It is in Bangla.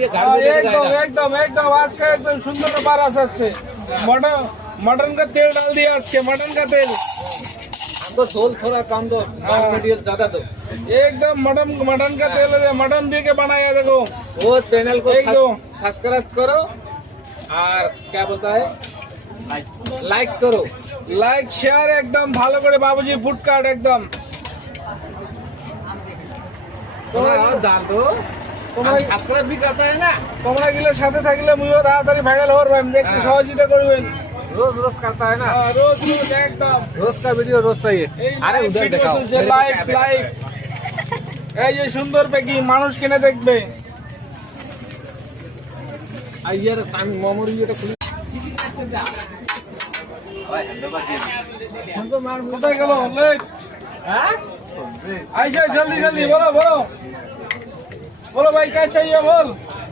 एकदम एकदम एकदम आज का एकदम सुंदर बार আছে मटन का तेल डाल दिया आज के मटन का तेल हमको झोल थोड़ा कम दो, मटेरियल ज्यादा दो। एकदम मटन का तेल है मटन दे के बनाया देखो वो चैनल को एकदम सब्सक्राइब करो और क्या बोलता है लाइक करो লাইক শেয়ার একদম ভালো করে বাবুজি ফুড কার্ট একদম তোমরা জান তো তোমরা সাবস্ক্রাইব भी करता है ना তোমরা গিলে সাথে থাকলে মুইও তাড়াতাড়ি ভাইরাল হওয়ার ভাই একটু সহযোগিতা করবেন रोज रोज करता है ना রোজ রোজ একদম रोज का वीडियो रोज चाहिए अरे उधर दिखाओ লাইভ লাইভ এই যে সুন্দর পেকি মানুষ কিনে দেখবে आइए तो टाइम मोमो ये तो खुली কোথায় গেল লেট हां আইসা জলদি জলদি বলো বলো বলো ভাই क्या चाहिए बोल